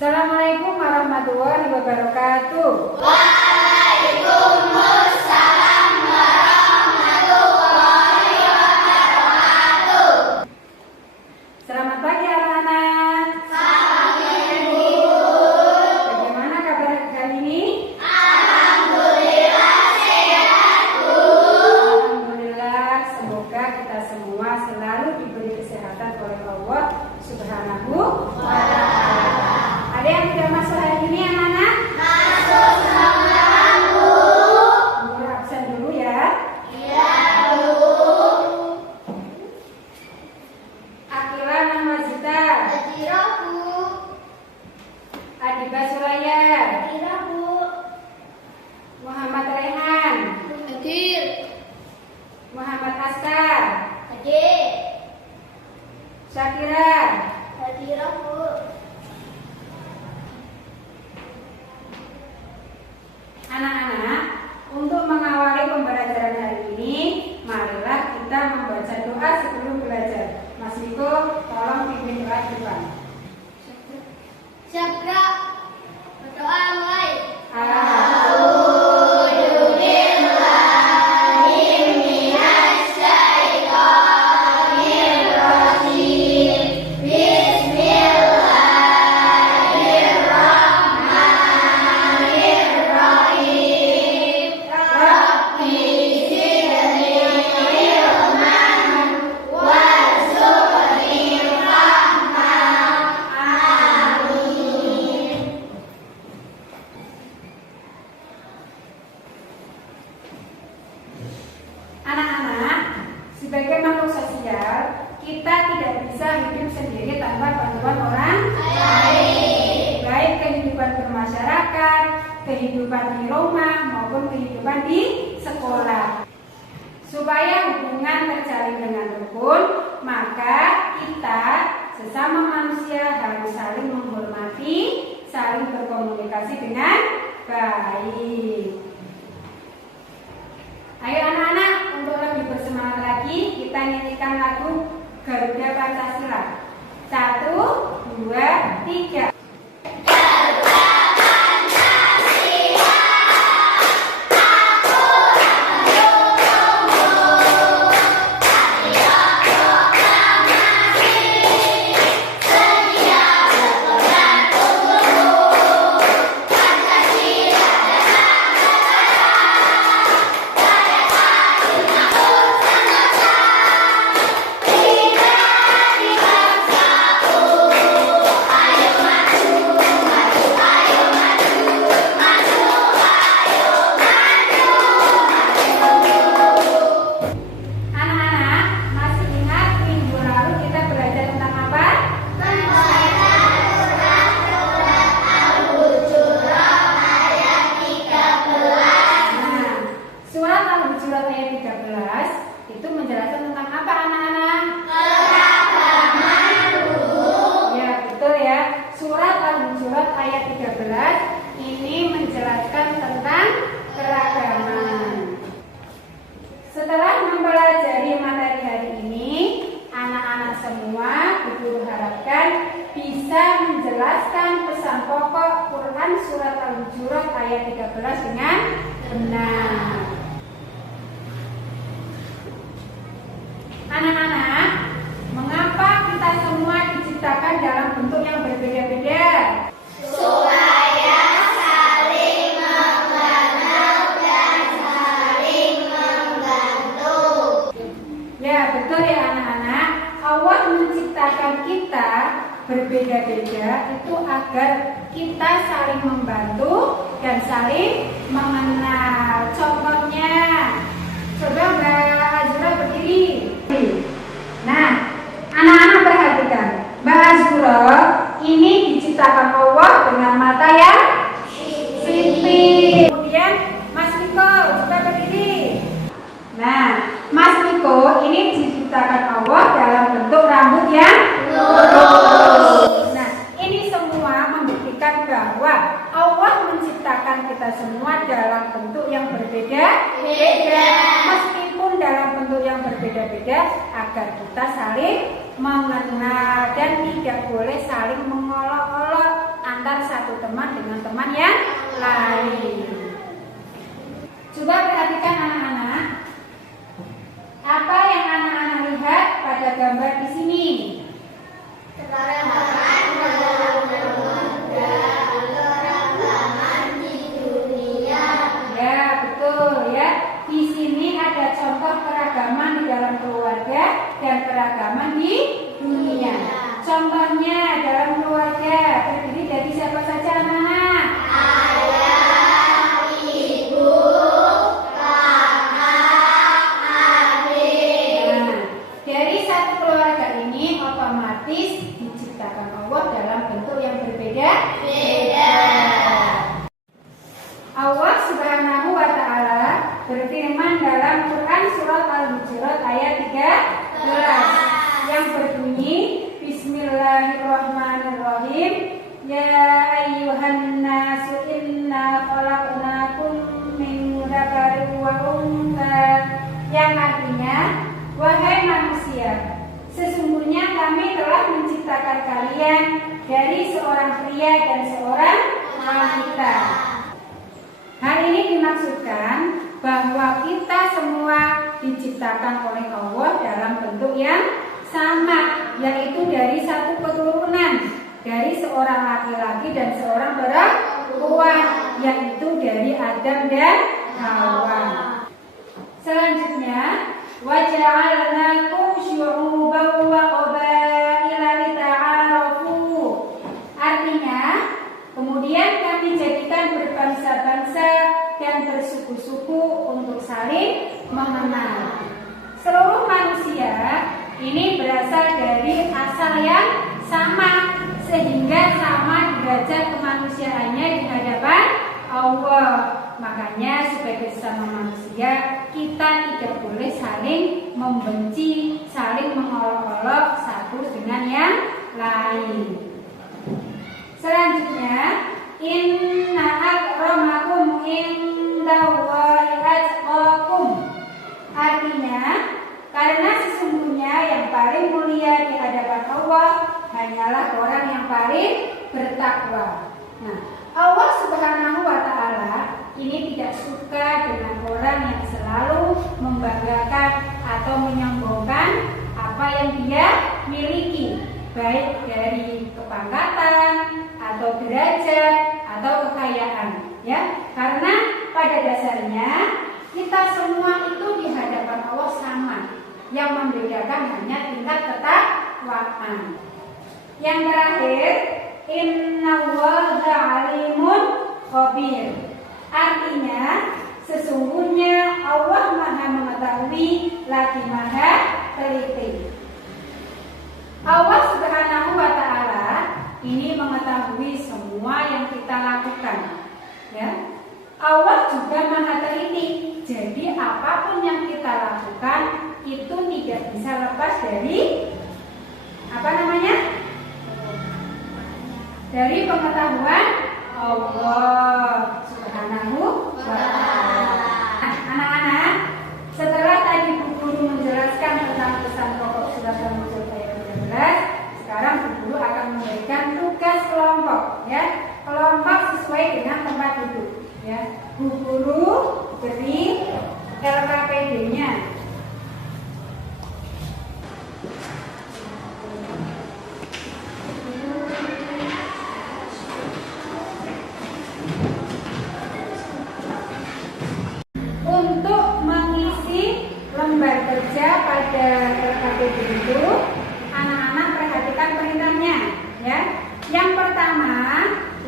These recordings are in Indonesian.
Assalamualaikum warahmatullahi wabarakatuh. Waalaikumsalam warahmatullahi wabarakatuh. Selamat pagi anak-anak. Selamat pagi. Bagaimana kabar kali ini? Alhamdulillah sehat, Bu. Alhamdulillah, semoga kita semua selalu diberi kesehatan oleh Allah Subhanahu wa Ta'ala. Ada yang tidak masuk hari ini anak-anak? Masuk sama Bu. Boleh absen dulu ya. Iya, Bu. Akila Namazita, Hadirah, Bu. Adiba Suraya, Hadirah, Bu. Muhammad Rehan, Hadir. Muhammad Asta, Hadir. Syakira. Hadirah, Bu. Anak-anak, untuk mengawali pembelajaran hari ini, marilah kita membaca doa sebelum belajar. Mas Niko, tolong pimpin doa di depan. Siap, Kak. Berdoa mulai. Anak-anak, sebagai makhluk sosial, kita tidak bisa hidup sendiri tanpa bantuan orang lain. Baik kehidupan bermasyarakat, kehidupan di rumah, maupun kehidupan di sekolah. Supaya hubungan terjalin dengan rukun, maka kita sesama manusia harus saling menghormati, saling berkomunikasi dengan baik. Ayo anak-anak, untuk lebih bersemangat lagi, kita nyanyikan lagu Garuda Pancasila. 1, 2, 3. Itu menjelaskan tentang apa anak-anak? Keragaman, Bu. Ya betul ya. Surat Al-Hujurat ayat 13 ini menjelaskan tentang keragaman. Setelah mempelajari materi hari ini, anak-anak semua Ibu harapkan bisa menjelaskan pesan pokok Quran surat Al-Hujurat ayat 13 dengan benar. Anak-anak, mengapa kita semua diciptakan dalam bentuk yang berbeda-beda? Supaya saling mengenal dan saling membantu. Ya, betul ya anak-anak. Allah menciptakan kita berbeda-beda itu agar kita saling membantu dan saling mengenal. Contohnya, coba Mbak Azura berdiri. Nah, anak-anak perhatikan. Mbak Azura ini diciptakan Allah dengan mata yang sipit. Kemudian Mas Niko coba berdiri. Nah, Mas Niko ini diciptakan Allah dalam bentuk rambut yang lurus. Nah, ini semua membuktikan bahwa Allah menciptakan kita semua dalam bentuk yang berbeda-beda. Meskipun dalam bentuk yang berbeda-beda, agar kita saling mengenal dan tidak boleh saling mengolok-olok antar berteman dengan teman yang lain. Coba perhatikan anak-anak, apa yang anak-anak lihat pada gambar di sini? Ya, betul ya. Di sini ada contoh keragaman di dalam keluarga dan keragaman di dunia. Contohnya dalam keluarga terdiri dari siapa saja anak-anak? Ayah, ibu, kakak, adik. Nah, dari satu keluarga ini otomatis diciptakan Allah dalam bentuk yang berbeda-beda. Allah Subhanahu wa Ta'ala berfirman dalam Quran surat Al-Hujurat ayat 13 yang berbunyi, Bismillahirrahmanirrahim. Ya ayyuhan nasu inna khalaqnakum min dzakarin wa untha. Yang artinya, wahai manusia, sesungguhnya kami telah menciptakan kalian dari seorang pria dan seorang wanita. Hal ini dimaksudkan bahwa kita semua diciptakan oleh Allah dalam bentuk yang sama, yaitu dari satu keturunan, dari seorang laki-laki dan seorang perempuan, yaitu dari Adam dan Hawa. Selanjutnya, waja'alnakum syu'uban wa qabaila lita'arafu. Artinya, kemudian kami jadikan berbangsa-bangsa dan bersuku-suku untuk saling mengenal. Seluruh manusia ini berasal dari asal yang sama, sehingga sama derajat kemanusiaannya di hadapan Allah. Makanya sebagai sesama manusia, kita tidak boleh saling membenci, saling mengolok-olok satu dengan yang lain. Selanjutnya, inna akramakum indallahi atqakum. Artinya, karena sesungguhnya yang paling mulia di hadapan Allah hanyalah orang yang paling bertakwa. Nah, Allah Subhanahu wa Ta'ala ini tidak suka dengan orang yang selalu membanggakan atau menyombongkan apa yang dia miliki, baik dari kepangkatan atau derajat atau kekayaan, ya. Karena pada dasarnya kita semua itu di hadapan Allah sama. Yang membedakan hanya tingkat ketakwaan. Yang terakhir, innallaha alimun khabir. Artinya, sesungguhnya Allah Maha mengetahui lagi Maha teliti. Allah Subhanahu wa Ta'ala ini mengetahui semua yang kita lakukan, ya. Allah juga Maha teliti. Jadi apapun yang kita lakukan itu tidak bisa lepas dari dari pengetahuan Allah Subhanahu wa Ta'ala. Anak-anak, setelah tadi Bu Guru menjelaskan tentang pesan pokok surat Al-Hujurat ayat 13, sekarang Bu Guru akan memberikan tugas kelompok, ya. Kelompok sesuai dengan tempat duduk, ya. Bu Guru beri LKPD-nya. Untuk mengisi lembar kerja pada LKPD itu, anak-anak perhatikan perintahnya, ya. Yang pertama,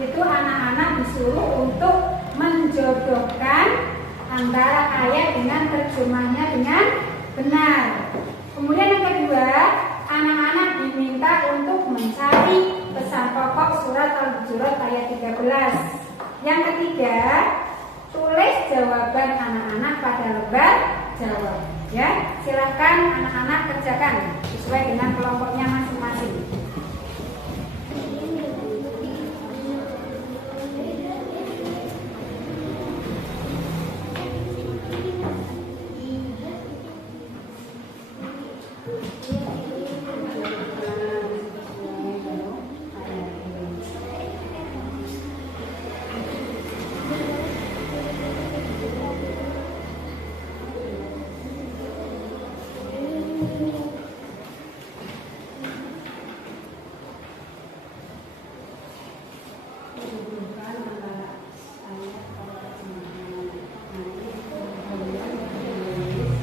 itu anak-anak disuruh untuk menjodohkan antara ayat dengan terjemahnya dengan benar. Kemudian yang kedua, anak-anak diminta untuk mencari pesan pokok surat Al-Hujurat ayat 13. Yang ketiga, tulis jawaban anak-anak pada lembar jawab, ya. Silakan anak-anak kerjakan sesuai dengan kelompoknya masing-masing. dihubungkan antara ayat atau terjemahan. Nanti kemudian ditulis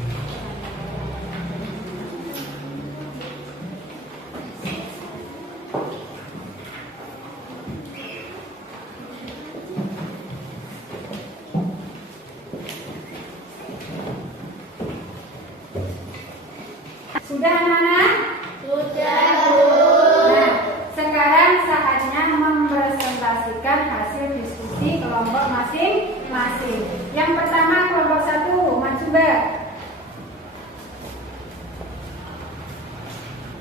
sudah anak-anak? Sudah, Bu. Nah, sekarang saatnya mempresentasikan hasil diskusi kelompok masing-masing. Yang pertama kelompok 1, maju Mbak.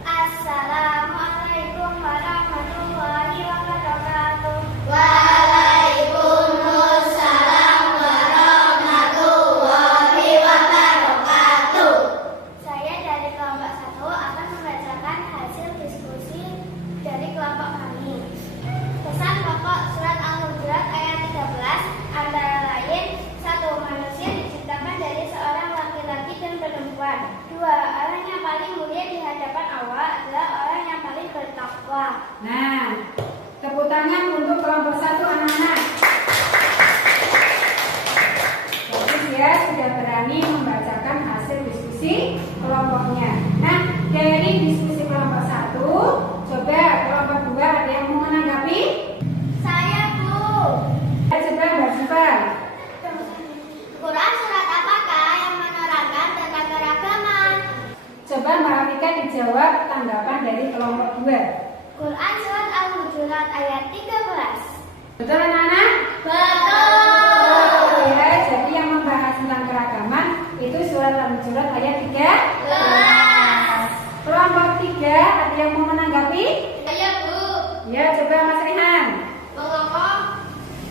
Assalamualaikum warahmatullahi wabarakatuh. Waalaikumsalam warahmatullahi wabarakatuh. Saya dari kelompok 1 akan membacakan hasil diskusi dari kelompok kami. Pesan pokok surat Al-Hujurat ayat 13 antara lain: 1. Manusia diciptakan dari seorang laki-laki dan perempuan. 2. Orang yang paling mulia di hadapan Allah adalah orang yang paling bertakwa. Nah, tepuk tangan untuk kelompok 1 anak-anak. Bagus ya, sudah berani membacakan hasil diskusi kelompoknya. Nah, dari diskusi kelompok 1, coba kelompok 2 ada yang mau menanggapi? Saya, Bu. Coba Mbak Ziva. Quran surat apakah yang menerangkan tentang keragaman? Coba Mbak Afika dijawab tanggapan dari kelompok 2. Quran surat Al-Hujurat ayat 13. Betul anak-anak? Betul. Ya, jadi yang membahas tentang keragaman itu surat Al-Hujurat ayat 13. Kelompok 3 ada yang mau menanggapi? Saya, Bu. Ya, coba Mas Rehan. Mengapa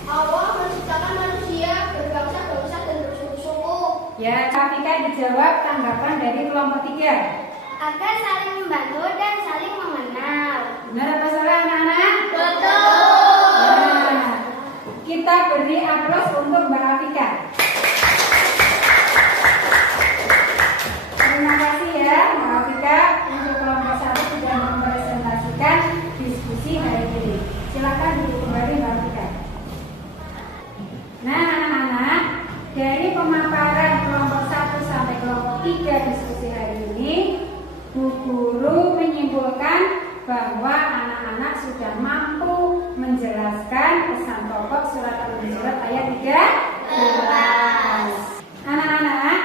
Allah menciptakan manusia berbangsa-bangsa dan bersuku-suku? Ya, Afika dijawab tanggapan dari kelompok 3. Agar saling membantu dan saling mengenal. Benar apa salah anak-anak? Betul. Nah, kita beri aplaus untuk Mbak Afika. Terima kasih ya Mbak Afika untuk kelompok 1 sudah mempresentasikan diskusi hari ini. Silakan duduk kembali Mbak Afika. Nah anak-anak, dari pemaparan kelompok 1 sampai kelompok 3 diskusi hari ini, Bu Guru menyimpulkan bahwa anak-anak sudah mampu menjelaskan pesan pokok surat Al-Hujurat ayat 13. Anak-anak,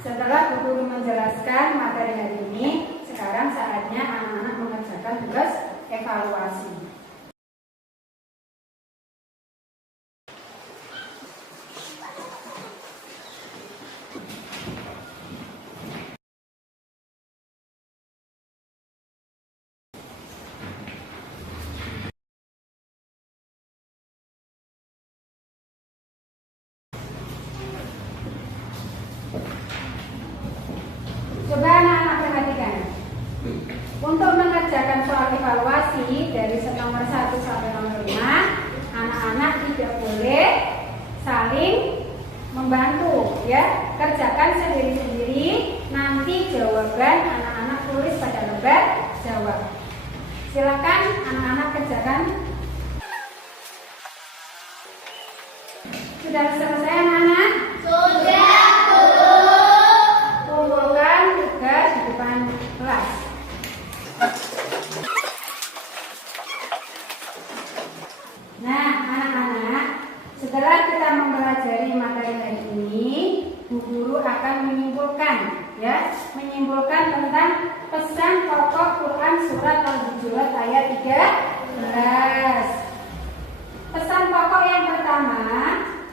setelah Bu Guru menjelaskan materi hari ini, sekarang saatnya anak-anak mengerjakan tugas evaluasi. Coba anak-anak perhatikan. Untuk mengerjakan soal evaluasi dari nomor 1 sampai nomor 5, anak-anak tidak boleh saling membantu ya. Kerjakan sendiri-sendiri, nanti jawaban anak-anak tulis pada lembar jawab. Silakan anak-anak kerjakan. Sudah selesai anak-anak? Sudah, Bu. Kumpulkan tugas di depan kelas. Nah, anak-anak, setelah kita mempelajari materi hari ini, Bu Guru akan menyimpulkan tentang pesan pokok Quran surat Al-Hujurat ayat 13. Pesan pokok yang pertama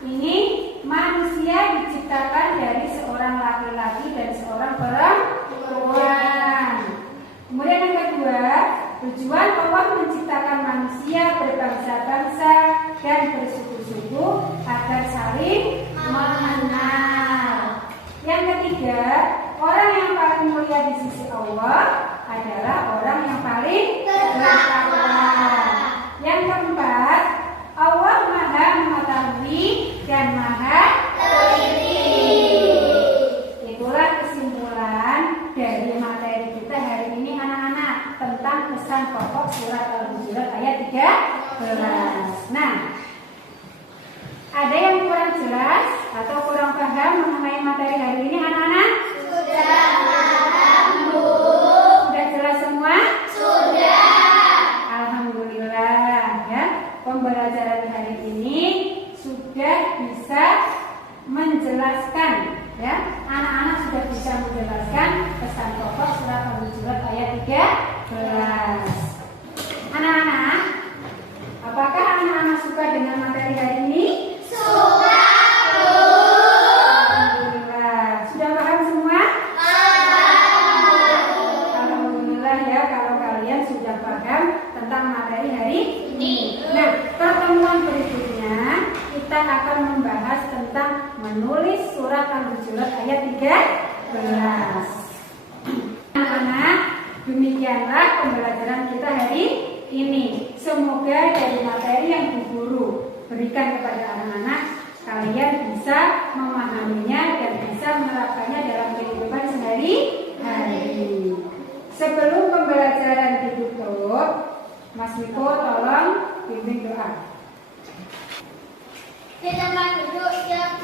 ini, manusia diciptakan dari seorang laki-laki dan seorang perempuan. Kemudian yang kedua, tujuan Allah menciptakan manusia berbangsa-bangsa dan bersuku-suku agar saling mengenal. Yang ketiga, orang yang paling mulia di sisi Allah adalah orang yang paling bertakwa. Yang keempat, Allah Maha mengetahui dan Maha teliti. Itulah kesimpulan dari materi kita hari ini anak-anak tentang pesan pokok surat Al-Hujurat ayat 13. kelas. Nah, ada yang kurang jelas atau kurang paham mengenai materi hari ini anak-anak? Sudah paham, Bu. Sudah jelas semua? Sudah. Alhamdulillah ya. Pembelajaran hari ini sudah bisa menjelaskan ya. Anak-anak sudah bisa menjelaskan pesan pokok surat Al-Hujurat ayat 13. Anak-anak, apakah anak-anak suka dengan materi hari ini? Suka, Bu. Alhamdulillah. Sudah paham semua? Alhamdulillah ya kalau kalian sudah paham tentang materi hari ini. Nah, pertemuan berikutnya kita akan membahas tentang menulis surat Al-Hujurat ayat 13. Anak-anak, demikianlah pembelajaran kita hari ini. Semoga dari materi yang Bu Guru berikan kepada anak-anak, kalian bisa memahaminya dan bisa menerapkannya dalam kehidupan sehari-hari. Sebelum pembelajaran ditutup, Mas Miko tolong bimbing doa. Di tempat duduk yang